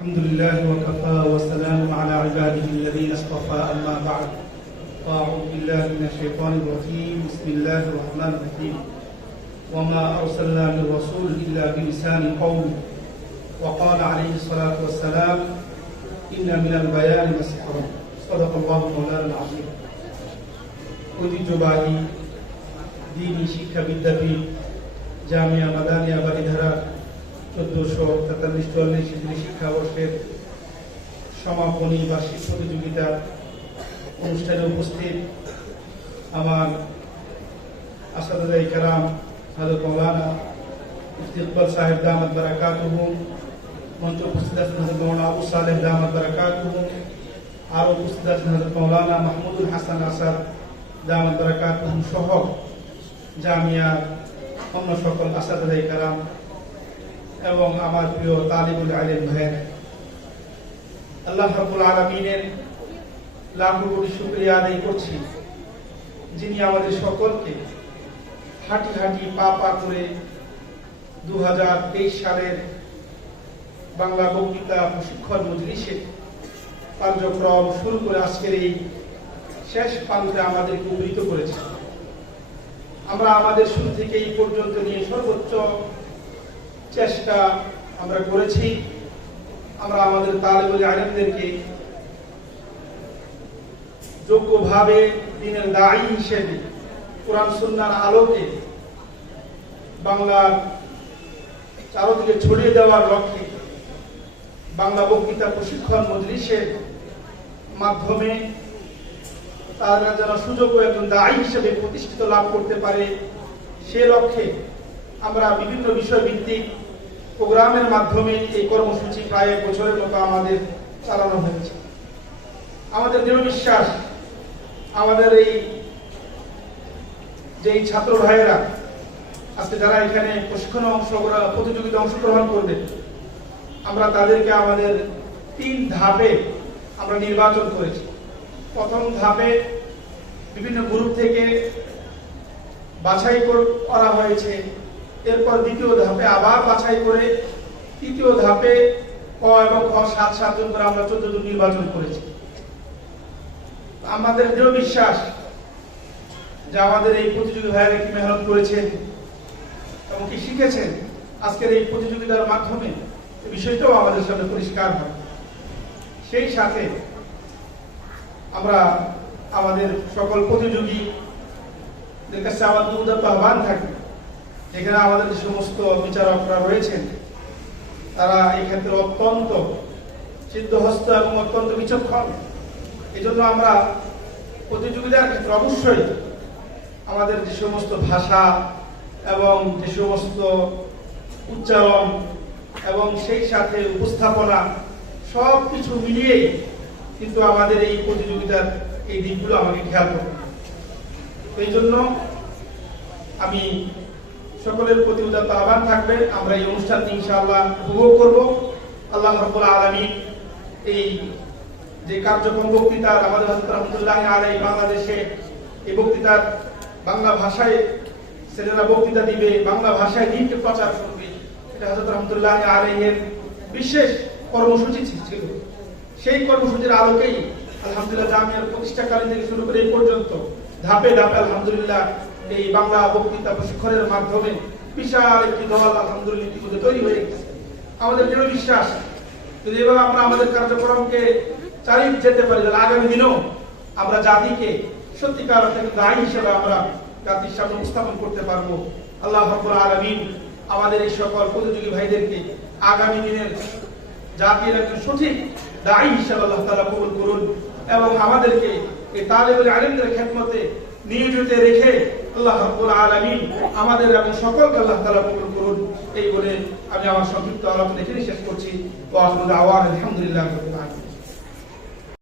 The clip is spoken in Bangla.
الحمد لله وكفى وسلام على عباده الذين اصطفى أما بعد فأعوذ بالله من الشيطان الرجيم بسم الله الرحمن الرحيم وما أرسلنا من رسول إلا بلسان قومه وقال عليه الصلاة والسلام إن من البيان لسحرا صدق الله مولانا العظيم ঐতিহ্যবাহী দ্বীনি শিক্ষা বিদ্যাপীঠ জামিয়া মাদানিয়া বাড়িধারা 1443-44 শিক্ষাবর্ষের সমাপনী বার্ষিক প্রতিযোগিতা অনুষ্ঠানে উপস্থিত আমার আসাদুল্লাহ ইকরাম হযরত মাওলানা ইকবাল সাহেব দামাত বারাকাতুহু, মঞ্চে উপস্থিত আছেন হযরত মাওলানা আবু সালেহ দামাত বারাকাতুহু, আর উপস্থিত আছেন হযরত মাওলানা মাহমুদুল হাসান আসাদ দামাত বারাকাতুহু সহ জামিয়ার অন্য সকল আসাদুল্লাহ ইকরাম এবং আমার প্রিয় তালিবুল ইলম ভাইয়ের, আল্লাহ রাব্বুল আলামিনের লাখো কোটি শুকরিয়া আদায় করছি যিনি আমাদের সকলকে হাঁটি হাঁটি পা পা করে 2023 সালের বাংলা বক্তৃতা প্রশিক্ষণ মজলিসের কার্যক্রম শুরু করে আজকের এই শেষ প্রান্তে আমাদেরকে উপনীত করেছে। আমরা আমাদের শুরু থেকে এই পর্যন্ত নিয়ে সর্বোচ্চ চেষ্টা আমরা করেছি। আমরা আমাদের তালিবুল ইলমদেরকে যোগ্যভাবে দ্বীনের দায়ী হিসেবে কোরআন সুন্নাহর আলোকে বাংলার চারদিকে ছড়িয়ে দেওয়ার লক্ষ্যে বাংলা বক্তৃতা প্রশিক্ষণ মজলিসের মাধ্যমে তারা যেন সুযোগ ও একজন দায়ী হিসেবে প্রতিষ্ঠিত লাভ করতে পারে সে লক্ষ্যে আমরা বিভিন্ন বিষয় ভিত্তিক প্রোগ্রামের মাধ্যমে এই কর্মসূচি প্রায় 1 বছরের মতো আমাদের চালানো হয়েছে। আমাদের দৃঢ় বিশ্বাস আমাদের এই যে ছাত্র ভাইয়েরা আজকে যারা এখানে প্রশিক্ষণ প্রতিযোগিতা অংশগ্রহণ করবে, আমরা তাদেরকে আমাদের 3 ধাপে আমরা নির্বাচন করেছি। প্রথম ধাপে বিভিন্ন গ্রুপ থেকে বাছাই করা হয়েছে, এরপর দ্বিতীয় ধাপে আবার বাছাই করে তৃতীয় ধাপে ক এবং খ 7 জন করে আমরা 14 জন নির্বাচন করেছি। আমাদের দৃঢ় বিশ্বাস যে আমাদের এই প্রতিযোগী ভাইয়েরা কি মেহনত করেছেন এবং কি শিখেছেন আজকের এই প্রতিযোগিতার মাধ্যমে এই বিষয়টাও আমাদের সামনে পরিষ্কার হয়। সেই সাথে আমরা আমাদের সকল প্রতিযোগীদের কাছে আমাদের উদাত্ত আহ্বান থাকবে, এখানে আমাদের যে সমস্ত বিচারকরা রয়েছেন তারা এই ক্ষেত্রে অত্যন্ত সিদ্ধহস্ত এবং অত্যন্ত বিচক্ষণ। এই জন্য আমরা প্রতিযোগিতার ক্ষেত্রে অবশ্যই আমাদের যে সমস্ত ভাষা এবং যে সমস্ত উচ্চারণ এবং সেই সাথে উপস্থাপনা সব কিছু মিলিয়েই কিন্তু আমাদের এই প্রতিযোগিতার এই দিকগুলো আমাকে খেয়াল করতে হবে। এই জন্য আমি সকলের প্রতি উদাত্ত আহ্বান থাকবে, আমরা এই অনুষ্ঠানটি ইনশাআল্লাহ উপভোগ করব। আল্লাহ রাব্বুল আলামিন এই যে কার্যক্রম বক্তৃতার আমাদের হযরত রাহমাতুল্লাহ আলাইহি বাংলাদেশে এই বক্তৃতার বাংলা ভাষায় ছেলেরা বক্তৃতা দিবে, বাংলা ভাষায় দ্বীনকে প্রচার করবে, এটা হযরত রাহমাতুল্লাহ আলাইহির বিশেষ কর্মসূচি ছিল। সেই কর্মসূচির আলোকেই আলহামদুলিল্লাহ জামিয়ার প্রতিষ্ঠাকালীন থেকে শুরু করে এই পর্যন্ত ধাপে ধাপে আলহামদুলিল্লাহ এই বাংলা বক্তৃতা প্রশিক্ষণের মাধ্যমে বিশাল একটি দল আলহামদুলিল্লাহ ইতিমধ্যে তৈরি হয়ে গেছে। আমাদের দৃঢ় বিশ্বাস যদি এভাবে আমরা আমাদের কার্যক্রমকে চালিয়ে যেতে পারি তাহলে আগামী দিনেও আমরা জাতিকে সত্যিকার অর্থে দায়ী হিসেবে আমরা জাতির সামনে উপস্থাপন করতে পারবো। আল্লাহ রাব্বুল আলামিন আমাদের এই সকল প্রতিযোগী ভাইদেরকে আগামী দিনের জাতির একজন সঠিক দায়ী হিসেবে আল্লাহ তাআলা কবুল করুন এবং আমাদেরকে এই তালিবুল ইলমদের খেদমতে নিয়োজিত রেখে আল্লাহ রাব্বুল আলামিন আমাদের এবং সকলকে আল্লাহ তাআলা কবুল করুন। এই বলে আমি আমার সংক্ষিপ্ত আলোচনা এখানে শেষ করছি। ওয়া আখিরু দাওয়ানা আলহামদুলিল্লাহি রাব্বিল আলামিন।